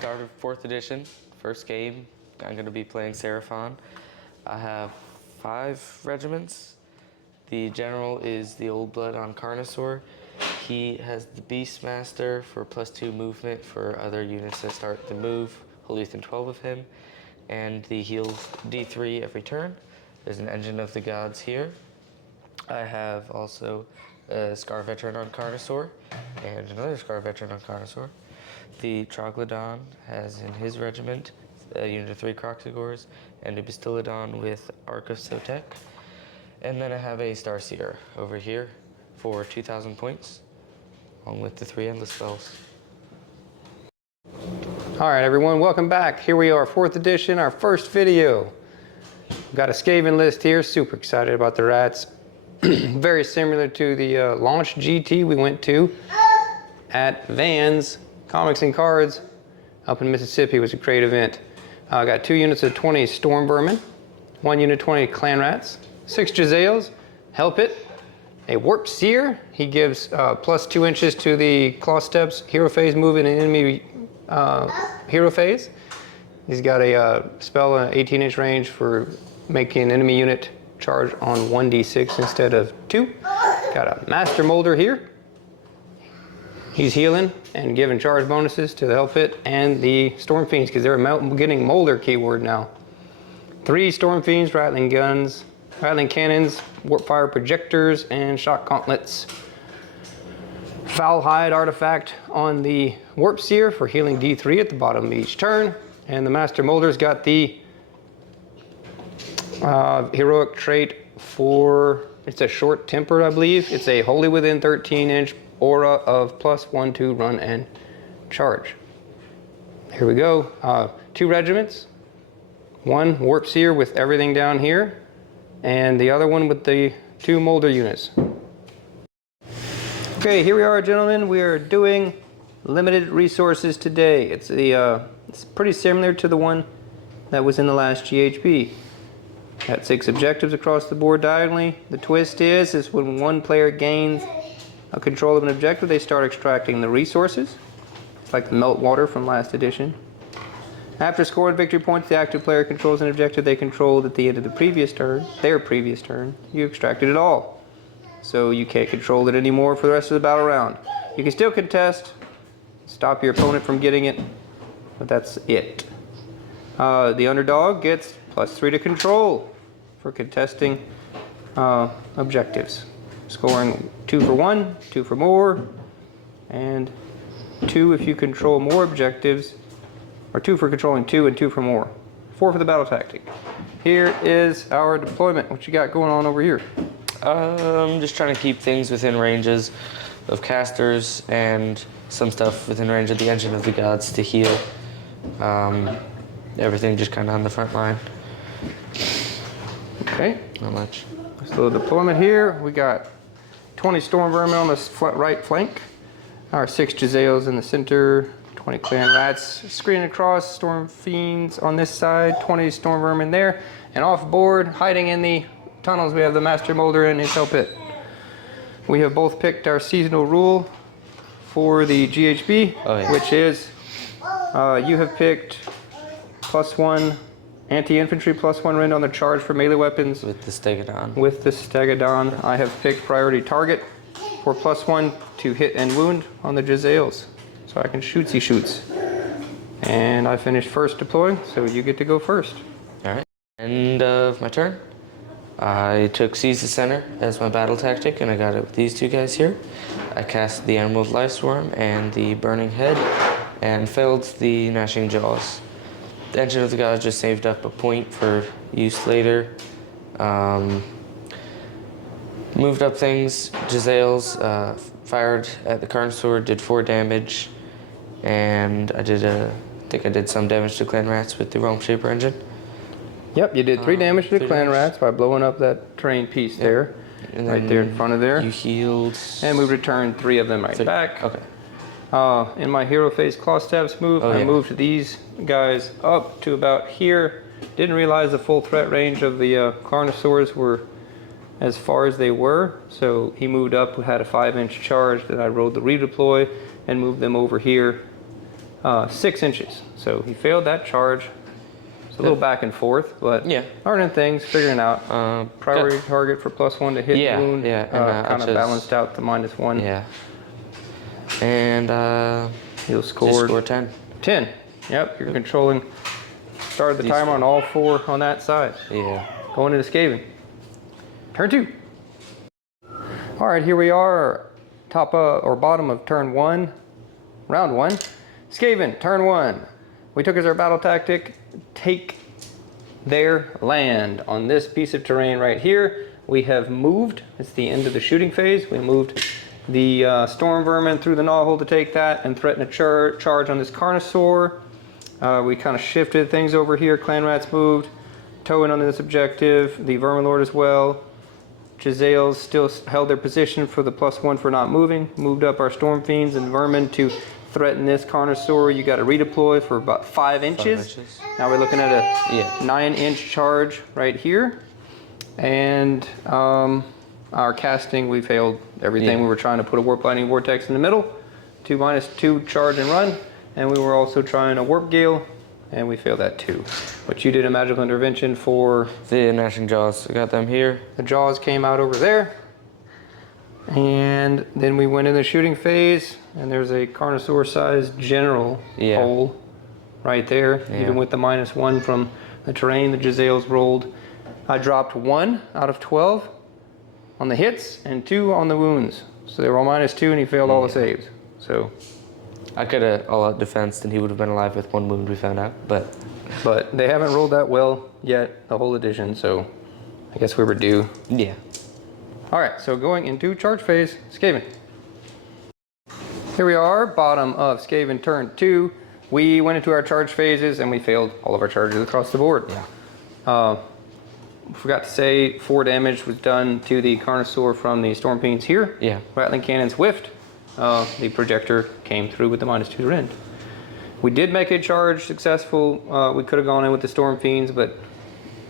start of 4th edition, first game. I'm going to be playing Seraphon. I have 5 regiments. The general is the Oldblood on Carnosaur. He has the Beastmaster for +2 movement for other units that start the move, whole within 12 of him, and the heals D3 every turn. There's an Engine of the Gods here. I have also a Scar Veteran on Carnosaur and another Scar Veteran on Carnosaur. The Troglodon has in his regiment a unit of 3 Kroxigors and a Bastiladon with Ark of Sotek. And then I have a Starseer over here for 2,000 points, along with the 3 endless spells. Alright everyone, welcome back. Here we are, 4th edition, our first video. We've got a Skaven list here, super excited about the rats. Very similar to the launch GT we went to at Vans Comics and Cards up in Mississippi. It was a great event. I got 2 units of 20 Stormvermin, 1 unit of 20 Clanrats, 6 Jezzails, Hell Pit, a Warpseer. He gives +2 inches to the claw steps, hero phase move in an enemy hero phase. He's got a spell, an 18-inch range for making an enemy unit charge on 1d6 instead of 2. Got a Master Moulder here. He's healing and giving charge bonuses to the Hell Pit and the Stormfiends because they're getting Moulder keyword now. 3 Stormfiends, rattling guns, rattling cannons, warp fire projectors, and shock gauntlets. Foul Hide artifact on the Warpseer for healing D3 at the bottom of each turn. And the Master Moulder's got the heroic trait for, it's a short tempered, I believe. It's a wholly within 13-inch aura of +1/2 run and charge. Here we go. 2 regiments. 1 Warpseer with everything down here, and the other one with the 2 Moulder units. Okay, here we are, gentlemen. We are doing limited resources today. It's pretty similar to the one that was in the last GHB. Got 6 objectives across the board diagonally. The twist is when one player gains a control of an objective, they start extracting the resources. It's like the melt water from last edition. After scoring victory points, the active player controls an objective they controlled at the end of the previous turn, their previous turn. You extracted it all. So you can't control it anymore for the rest of the battle round. You can still contest, stop your opponent from getting it, but that's it. The underdog gets +3 to control for contesting objectives. Scoring 2 for 1, 2 for more, and 2 if you control more objectives, or 2 for controlling 2 and 2 for more. 4 for the battle tactic. Here is our deployment. What you got going on over here? I'm just trying to keep things within ranges of casters and some stuff within range of the Engine of the Gods to heal. Everything just kind of on the front line. Okay. Not much. So the deployment here, we got 20 Stormvermin on the right flank, our 6 Jezzails in the center, 20 Clanrats screening across, Stormfiends on this side, 20 Stormvermin there, and off board, hiding in the tunnels, we have the Master Moulder and his Hell Pit. We have both picked our seasonal rule for the GHB, which is you have picked +1 anti-infantry, +1 rend on the charge for melee weapons. With the Stegodon. With the Stegodon. I have picked priority target for +1 to hit and wound on the Jezzails. So I can shootsy shoots. And I finished first deploying, so you get to go first. Alright. End of my turn. I took Seize the Center as my battle tactic, and I got it with these 2 guys here. I cast the Emerald Lifeswarm and the Burning Head, and failed the Gnashing Jaws. The Engine of the Gods just saved up a point for use later. Moved up things. Jezzails fired at the Carnosaur, did 4 damage, and I think I did some damage to Clanrats with the Realm Shaper engine. Yep, you did 3 damage to the Clanrats by blowing up that terrain piece there, and right there in front of there. You healed. And we returned 3 of them right back. Okay. In my hero phase claw steps move, I moved these guys up to about here. Didn't realize the full threat range of the Carnosaurs were as far as they were, so he moved up, had a 5-inch charge, then I rolled the redeploy and moved them over here 6 inches. So he failed that charge. It's a little back and forth, but yeah, learning things, figuring it out. Priority target for +1 to hit wound. Yeah, and kind of balanced out the -1. Yeah. And he'll score 10. 10. Yep, you're controlling. Started the timer on all 4 on that side. Yeah. Going into Skaven. Turn 2. All right, here we are, top or bottom of turn 1, round 1. Skaven, turn 1. We took as our battle tactic, take their land. On this piece of terrain right here, we have moved. It's the end of the shooting phase. We moved the Stormvermin through the Claw-Horde to take that and threaten a charge on this Carnosaur. We kind of shifted things over here. Clanrats moved, towing on this objective. The Verminlord as well. Jezzails still held their position for the +1 for not moving. Moved up our Stormfiends and Vermin to threaten this Carnosaur. You got to redeploy for about 5 inches. Now we're looking at a 9-inch charge right here. And our casting, we failed everything. We were trying to put a Warp Lightning Vortex in the middle. 2 -2 charge and run. And we were also trying a Warp Gale. And we failed that too. But you did a magical intervention for the Gnashing Jaws. I got them here. The Jaws came out over there. And then we went in the shooting phase, and there's a Carnosaur-sized general hole right there. Even with the -1 from the terrain, the Jezzails rolled. I dropped 1 out of 12 on the hits and 2 on the wounds. So they were all -2, and he failed all the saves. So I could have all-out defensed, and he would have been alive with 1 wound, we found out. But they haven't rolled that well yet, the whole edition, so I guess we were due. Yeah. All right, so going into charge phase, Skaven. Here we are, bottom of Skaven turn 2. We went into our charge phases, and we failed all of our charges across the board. Yeah. Forgot to say, 4 damage was done to the Carnosaur from the Stormfiends here. Yeah. Rattling cannons whiffed. The projector came through with the -2 rend. We did make a charge successful. We could have gone in with the Stormfiends, but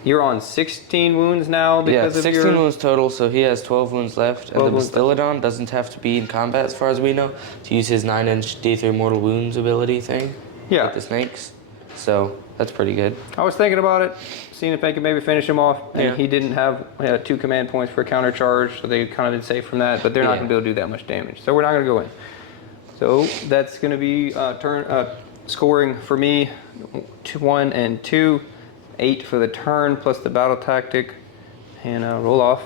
you're on 16 wounds now because of 16 wounds total, so he has 12 wounds left. And the Bastiladon doesn't have to be in combat, as far as we know, to use his 9-inch D3 Mortal Wounds ability thing. Yeah. With the snakes. So that's pretty good. I was thinking about it, seeing if I could maybe finish him off. And he didn't have 2 command points for a counter charge, so they kind of been safe from that. But they're not going to be able to do that much damage, so we're not going to go in. So that's going to be scoring for me 1 and 2, 8 for the turn plus the battle tactic, and roll off.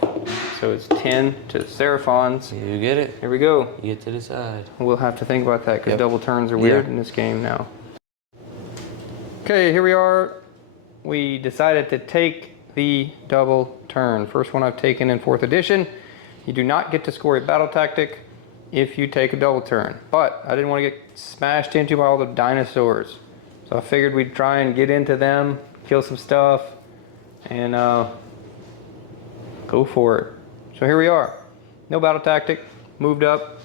So it's 10 to Seraphons. You get it. Here we go. You get to decide. We'll have to think about that because double turns are weird in this game now. Okay, here we are. We decided to take the double turn. First one I've taken in 4th edition. You do not get to score a battle tactic if you take a double turn. But I didn't want to get smashed into by all the dinosaurs. So I figured we'd try and get into them, kill some stuff, and go for it. So here we are. No battle tactic. Moved up.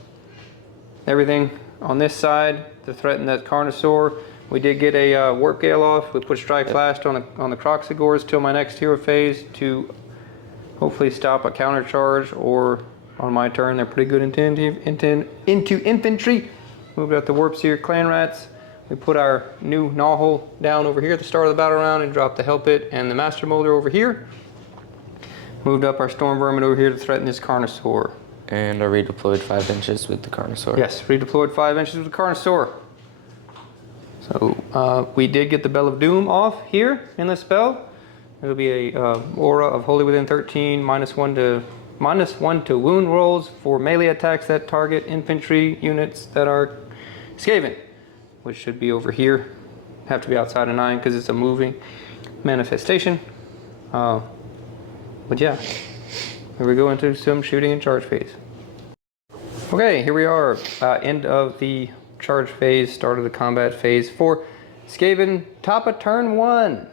Everything on this side to threaten that Carnosaur. We did get a Warp Gale off. We put Strike Blast on the Kroxigors till my next hero phase to hopefully stop a counter charge, or on my turn, they're pretty good into infantry. Moved out the Warpseer Clanrats. We put our new Claw-Horde down over here at the start of the battle round and dropped the Hell Pit and the Master Moulder over here. Moved up our Stormvermin over here to threaten this Carnosaur. And I redeployed 5 inches with the Carnosaur. Yes, redeployed 5 inches with the Carnosaur. So we did get the Bell of Doom off here in the spell. It'll be a aura of Holy Within 13, -1 to wound rolls for melee attacks that target infantry units that are Skaven, which should be over here. Have to be outside of 9 because it's a moving manifestation. But yeah, here we go into some shooting and charge phase. Okay, here we are, end of the charge phase, start of the combat phase for Skaven, top of turn 1.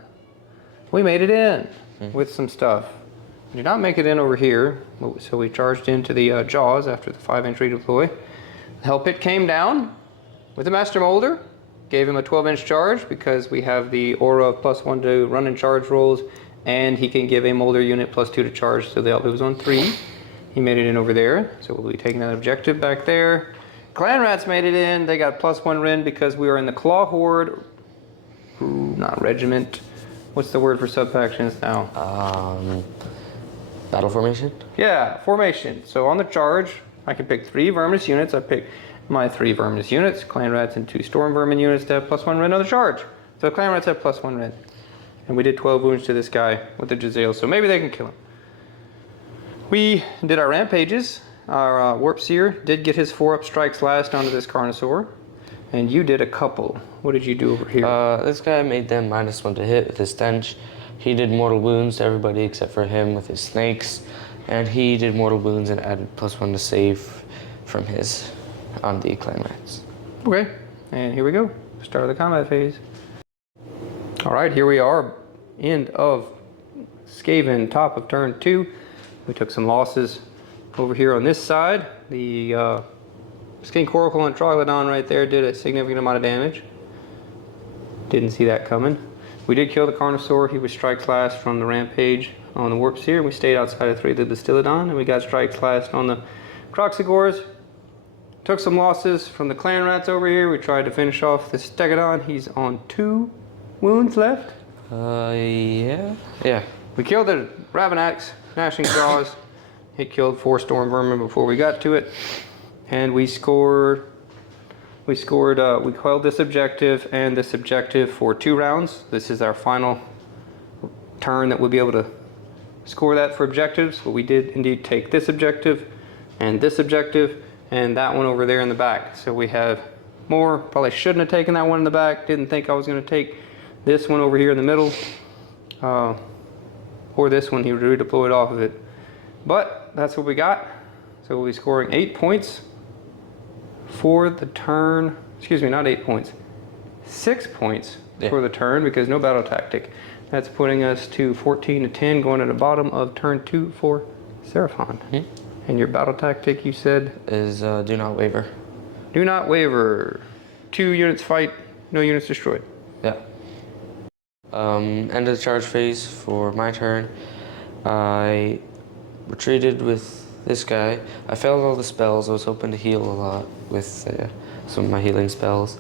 We made it in with some stuff. We did not make it in over here, so we charged into the Jaws after the 5-inch redeploy. The Hell Pit came down with the Master Moulder, gave him a 12-inch charge because we have the aura of +1 to run and charge rolls, and he can give a Moulder unit +2 to charge, so it was on 3. He made it in over there, so we'll be taking that objective back there. Clanrats made it in. They got +1 Ren because we were in the Claw-Horde. Ooh, not regiment. What's the word for sub-factions now? Battle formation? Yeah, formation. So on the charge, I can pick 3 Verminous units. I pick my 3 Verminous units, Clanrats and 2 Stormvermin units to have +1 Ren on the charge. So Clanrats have +1 Ren. And we did 12 wounds to this guy with the Jezzails, so maybe they can kill him. We did our rampages. Our Warpseer did get his 4-up strikes last onto this Carnosaur. And you did a couple. What did you do over here? This guy made them -1 to hit with his stench. He did mortal wounds to everybody except for him with his snakes. And he did mortal wounds and added +1 to save from his on the Clanrats. Okay, and here we go. Start of the combat phase. All right, here we are. End of Skaven, top of turn 2. We took some losses over here on this side. The Skink Oracle and Troglodon right there did a significant amount of damage. Didn't see that coming. We did kill the Carnosaur. He was strikes last from the rampage on the Warpseer. We stayed outside of 3 of the Bastiladon, and we got strikes last on the Kroxigors. Took some losses from the Clanrats over here. We tried to finish off the Stegodon. He's on 2 wounds left. Yeah. We killed the Ravanax, Gnashing Jaws. It killed 4 Stormvermin before we got to it. And we quelled this objective and this objective for 2 rounds. This is our final turn that we'll be able to score that for objectives. But we did indeed take this objective and that one over there in the back. So we have more. Probably shouldn't have taken that one in the back. Didn't think I was going to take this one over here in the middle. Or this one. He redeployed off of it. But that's what we got. So we'll be scoring 8 points for the turn. Excuse me, not 8 points. 6 points for the turn because no battle tactic. That's putting us to 14 to 10 going to the bottom of turn 2 for Seraphon. And your battle tactic, you said? Is do not waver. Do not waver. 2 units fight, no units destroyed. Yeah. End of the charge phase for my turn. I retreated with this guy. I failed all the spells. I was hoping to heal a lot with some of my healing spells.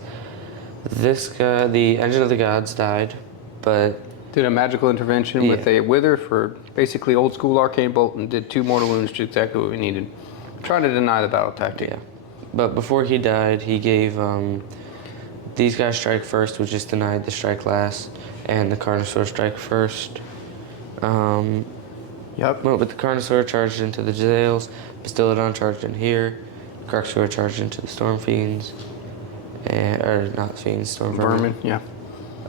This guy, the Engine of the Gods, died, but... Did a magical intervention with a Wither for basically old school Arcane Bolt and did 2 mortal wounds, just exactly what we needed. Trying to deny the battle tactic. Yeah. But before he died, he gave these guys strike first, which just denied the strike last, and the Carnosaur strike first. Yep. But the Carnosaur charged into the Jezzails, Bastiladon charged in here, Kroxigor charged into the Stormfiends, or not Fiends, Stormvermin. Yeah.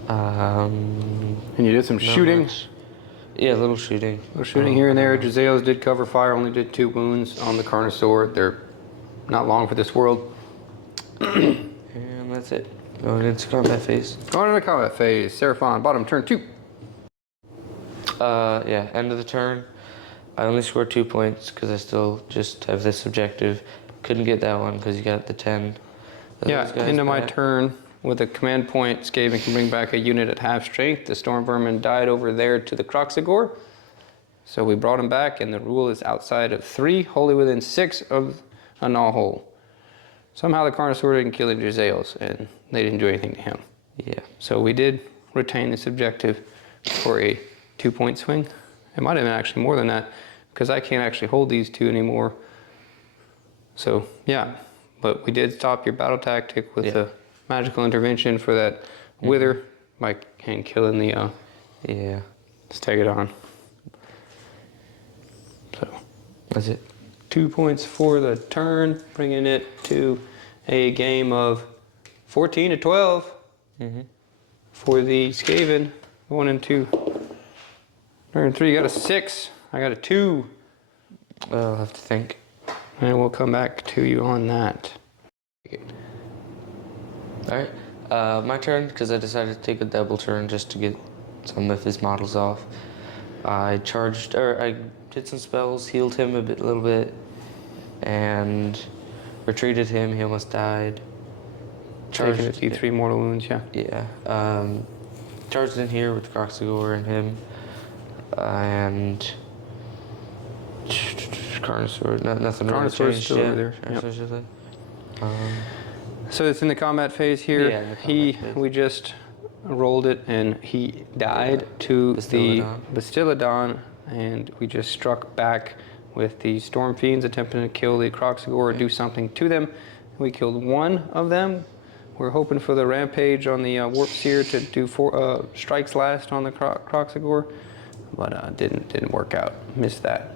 And you did some shooting. Much. Yeah, a little shooting. A little shooting here and there. Jezzails did cover fire, only did 2 wounds on the Carnosaur. They're not long for this world. And that's it. Going into combat phase. Going into combat phase. Seraphon, bottom, turn 2. Yeah, end of the turn. I only scored 2 points because I still just have this objective. Couldn't get that one because you got the 10. Yeah, into my turn. With a command point, Skaven can bring back a unit at half strength. The Stormvermin died over there to the Kroxigor. So we brought him back, and the rule is outside of 3, wholly within 6 of a null hole. Somehow the Carnosaur didn't kill the Jezzails, and they didn't do anything to him. Yeah. So we did retain this objective for a 2-point swing. It might have been actually more than that, because I can't actually hold these 2 anymore. So, yeah. But we did stop your battle tactic with the magical intervention for that Wither by killing the Stegodon. So that's it. 2 points for the turn, bringing it to a game of 14 to 12 for the Skaven. 1 and 2. Turn 3 got a 6. I got a 2. I'll have to think. And we'll come back to you on that. Alright, my turn, because I decided to take a double turn just to get some of his models off. I did some spells, healed him a little bit, and retreated him. He almost died. Charged a few 3 mortal wounds, yeah. Yeah. Charged in here with Kroxigor and him, and Carnosaur. Nothing really Carnosaur's changed still yet. over there. Yep. So it's in the combat phase here. Yeah, in the combat phase. We just rolled it and he died to the Bastiladon, and we just struck back with the Stormfiends, attempting to kill the Kroxigor or do something to them. We killed one of them. We're hoping for the rampage on the Warpseer to do 4 strikes last on the Kroxigor, but didn't work out. Missed that.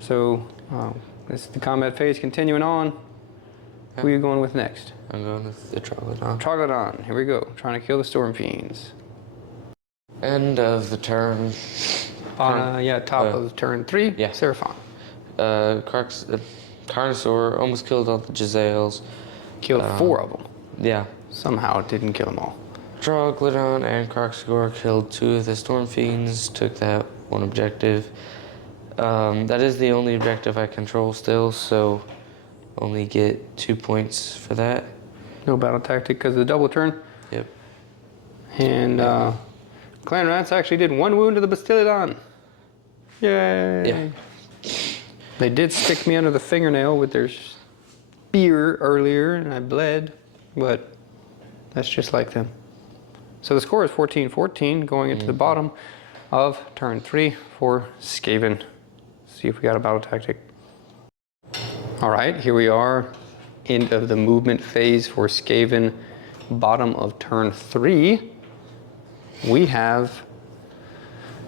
So this is the combat phase continuing on. Who are you going with next? I'm going with the Troglodon. Troglodon, here we go. Trying to kill the Stormfiends. End of the turn. Top of turn 3. Yeah. Seraphon. Carnosaur almost killed all the Jezzails. Killed 4 of them. Yeah. Somehow it didn't kill them all. Troglodon and Kroxigor killed 2 of the Stormfiends, took that one objective. That is the only objective I control still, so only get 2 points for that. No battle tactic because of the double turn. Yep. And Clanrats actually did 1 wound to the Bastiladon. Yay! Yeah. They did stick me under the fingernail with their spear earlier, and I bled, but that's just like them. So the score is 14-14 going into the bottom of turn 3 for Skaven. See if we got a battle tactic. All right, here we are, end of the movement phase for Skaven, bottom of turn 3. We have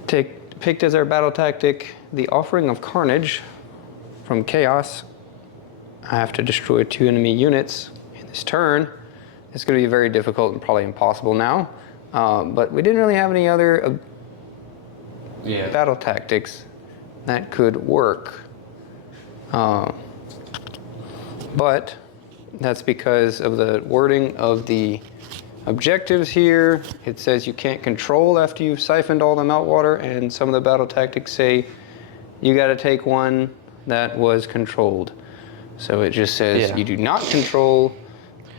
picked as our battle tactic the Offering of Carnage from Chaos. I have to destroy 2 enemy units in this turn. It's going to be very difficult and probably impossible now, but we didn't really have any other battle tactics that could work. But that's because of the wording of the objectives here. It says you can't control after you've siphoned all the meltwater, and some of the battle tactics say you got to take one that was controlled. So it just says you do not control,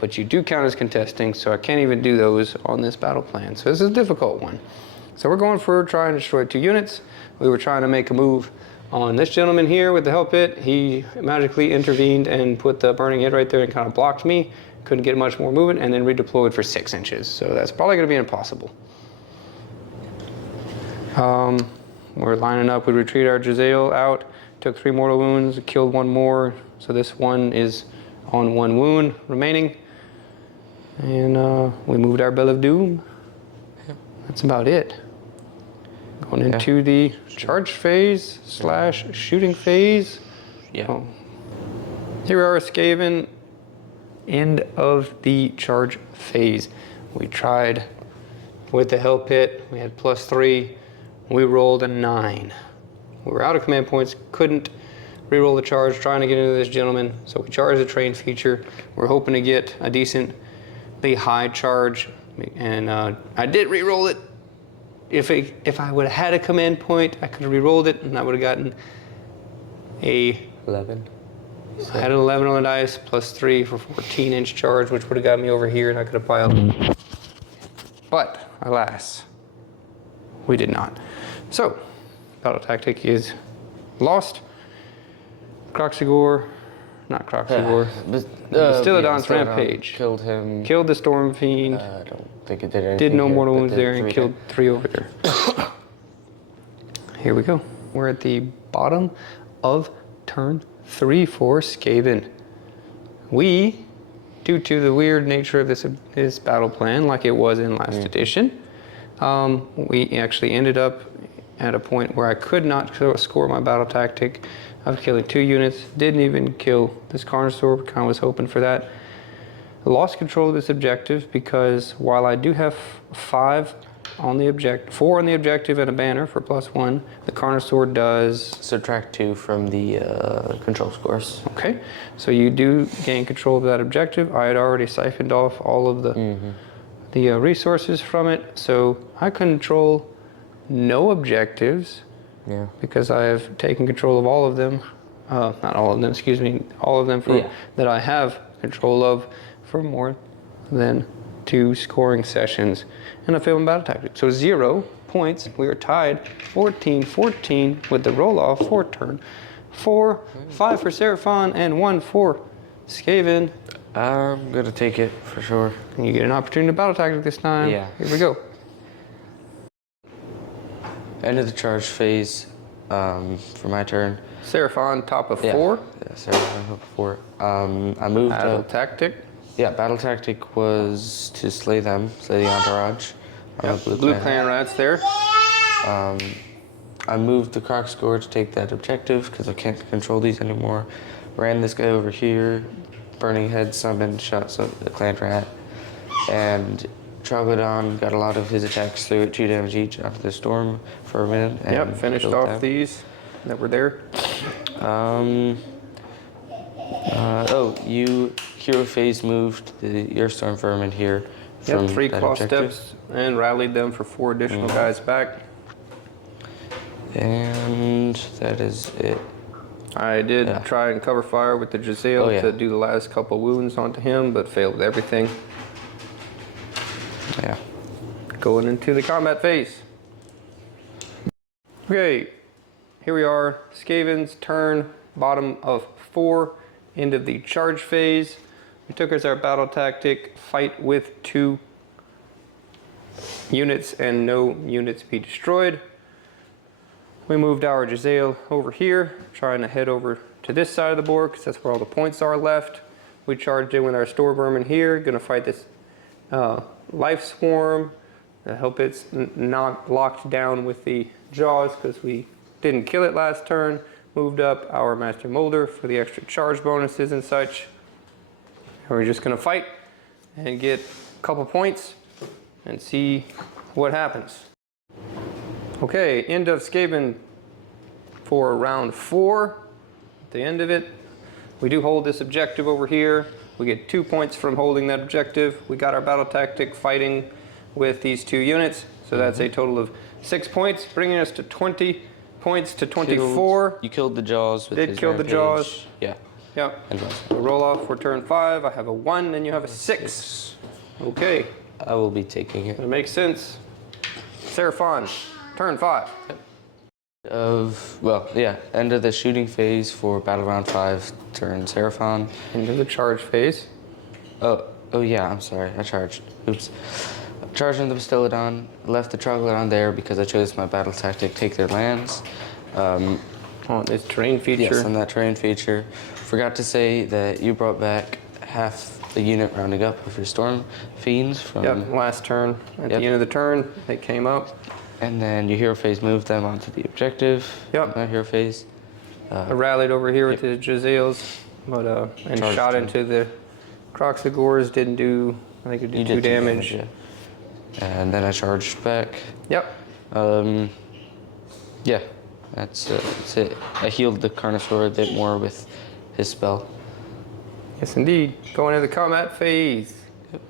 but you do count as contesting, so I can't even do those on this battle plan. So this is a difficult one. So we're going for trying to destroy 2 units. We were trying to make a move on this gentleman here with the Hell Pit. He magically intervened and put the burning head right there and kind of blocked me. Couldn't get much more movement, and then redeployed for 6 inches. So that's probably going to be impossible. We're lining up. We retreat our Jezzail out. Took 3 mortal wounds. Killed 1 more. So this one is on 1 wound remaining. And we moved our Bell of Doom. That's about it. Going into the charge phase / shooting phase. Yeah. Oh. Here we are, Skaven. End of the charge phase. We tried with the Hell Pit. We had +3. We rolled a 9. We were out of command points. Couldn't reroll the charge. Trying to get into this gentleman. So we charged the train feature. We're hoping to get a decently high charge. And I did reroll it. If I would have had a command point, I could have re-rolled it, and I would have gotten a 11. I had an 11 on the dice, +3 for 14-inch charge, which would have got me over here, and I could have piled. But alas, we did not. So, battle tactic is lost. Kroxigor, not Kroxigor. Bastiladon's rampage. Killed him. Killed the Stormfiend. I don't think it did anything. Did no here, mortal but wounds did there and 3 killed 3 over there. Here we go. We're at the bottom of turn 3 for Skaven. We, due to the weird nature of this battle plan, like it was in last edition, we actually ended up at a point where I could not score my battle tactic of killing 2 units. Didn't even kill this Carnosaur, kind of was hoping for that. Lost control of this objective because while I do have 4 on the objective and a banner for +1, the Carnosaur does subtract 2 from the control scores. Okay, so you do gain control of that objective. I had already siphoned off all of the resources from it, so I control no objectives. Yeah. Because I have taken control of all of them. Not all of them, excuse me. All of them that I have control of for more than 2 scoring sessions. And I failed my battle tactic. So 0 points. We are tied 14-14 with the roll-off for turn 4. 5 for Seraphon and 1 for Skaven. I'm gonna take it for sure. And you get an opportunity to battle tactic this time. Yeah. Here we go. End of the charge phase for my turn. Seraphon, top of Yeah. 4. Yeah, Seraphon, top of 4. I moved Battle tactic. Yeah, battle tactic was to slay them, slay the entourage. Yep. Blue Clanrats there. I moved the Kroxigor to take that objective because I can't control these anymore. Ran this guy over here, burning head summoned, shot the Clanrat, and Troglodon got a lot of his attacks through it, 2 damage each onto the Stormvermin. Yep, finished off these that were there. You hero phase moved your Stormvermin here. Yep, 3 claw steps and rallied them for 4 additional guys back. And that is it. I did try and cover fire with the Jezzail to do the last couple wounds onto him, but failed with everything. Yeah. Going into the combat phase. Okay, here we are. Skaven's turn, bottom of 4, end of the charge phase. We took as our battle tactic, fight with 2 units and no units be destroyed. We moved our Jezzail over here, trying to head over to this side of the board because that's where all the points are left. We charged in with our Stormvermin here, gonna fight this Life Swarm. The Hell Pit's not locked down with the jaws because we didn't kill it last turn. Moved up our Master Moulder for the extra charge bonuses and such. And we're just gonna fight and get a couple points and see what happens. Okay, end of Skaven for round 4. At the end of it, we do hold this objective over here. We get 2 points from holding that objective. We got our battle tactic fighting with these 2 units. So that's a total of 6 points, bringing us to 20 points to 24. You killed the jaws with his kill the rampage. jaws. Yeah. Yep. We roll off for turn 5. I have a 1 and you have a 6. Okay. I will be taking it. That makes sense. Seraphon, turn 5. End of the shooting phase for battle round 5, turn Seraphon. Into the charge phase. Oh yeah, I'm sorry, I charged. Oops. Charged into the Bastiladon, left the Troglodon there because I chose my battle tactic, take their lands. On this terrain feature. Yes, on that terrain feature. Forgot to say that you brought back half the unit rounding up of your Stormfiends from... Yep, last turn. At the end of the turn, they came up. And then your hero phase moved them onto the objective. Yep. My hero phase. I rallied over here with the Jezzails, but and shot into the Kroxigors. Didn't do. I think it did 2 damage. Yeah. And then I charged back. Yep. Yeah, that's it. I healed the Carnosaur a bit more with his spell. Yes, indeed. Going into the combat phase. Yep.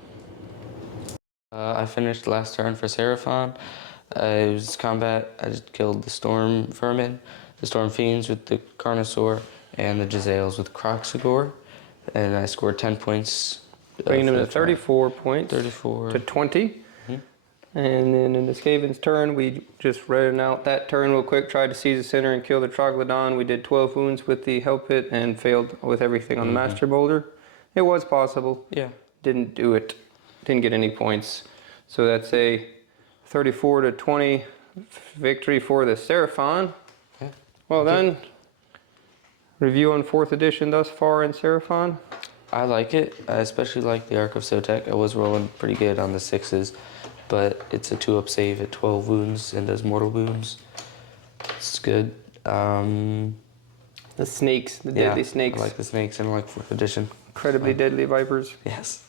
I finished last turn for Seraphon. It was combat. I just killed the Stormvermin, the Stormfiends with the Carnosaur, and the Jezzails with Kroxigor. And I scored 10 points. Bringing them to 34 points. 34. To 20. And then in the Skaven's turn, we just ran out that turn real quick, tried to seize the center and kill the Troglodon. We did 12 wounds with the Hell Pit and failed with everything on the Master Moulder. It was possible. Yeah. Didn't do it. Didn't get any points. So that's a 34 to 20 victory for the Seraphon. Yeah. Well then, review on 4th edition thus far in Seraphon. I like it. I especially like the Ark of Sotek. I was rolling pretty good on the 6s, but it's a 2-up save at 12 wounds and does mortal wounds. It's good. The snakes, the deadly snakes. I like the snakes and I like 4th edition. Incredibly deadly vipers. Yes.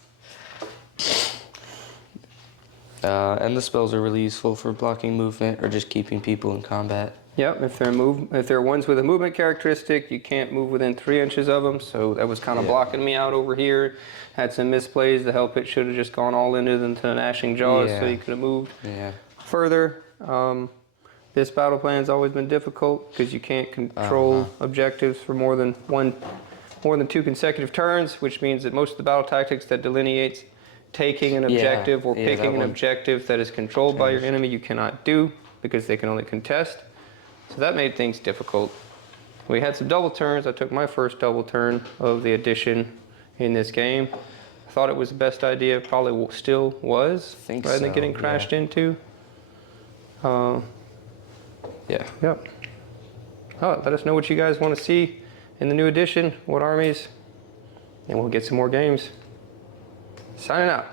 And the spells are really useful for blocking movement or just keeping people in combat. Yep, if they're ones with a movement characteristic, you can't move within 3 inches of them, so that was kind of blocking me out over here. Had some misplays. The Hell Pit should have just gone all into the Gnashing Jaws, so you could have moved further. This battle plan has always been difficult because you can't control objectives for more than 2 consecutive turns, which means that most of the battle tactics that delineates taking an objective or picking an objective that is controlled by your enemy you cannot do because they can only contest. So that made things difficult. We had some double turns. I took my first double turn of the edition in this game. I thought it was the best idea, probably still was, Think rather than so, getting crashed into. Yeah. Yep. Oh, let us know what you guys want to see in the new edition, what armies, and we'll get some more games. Signing out.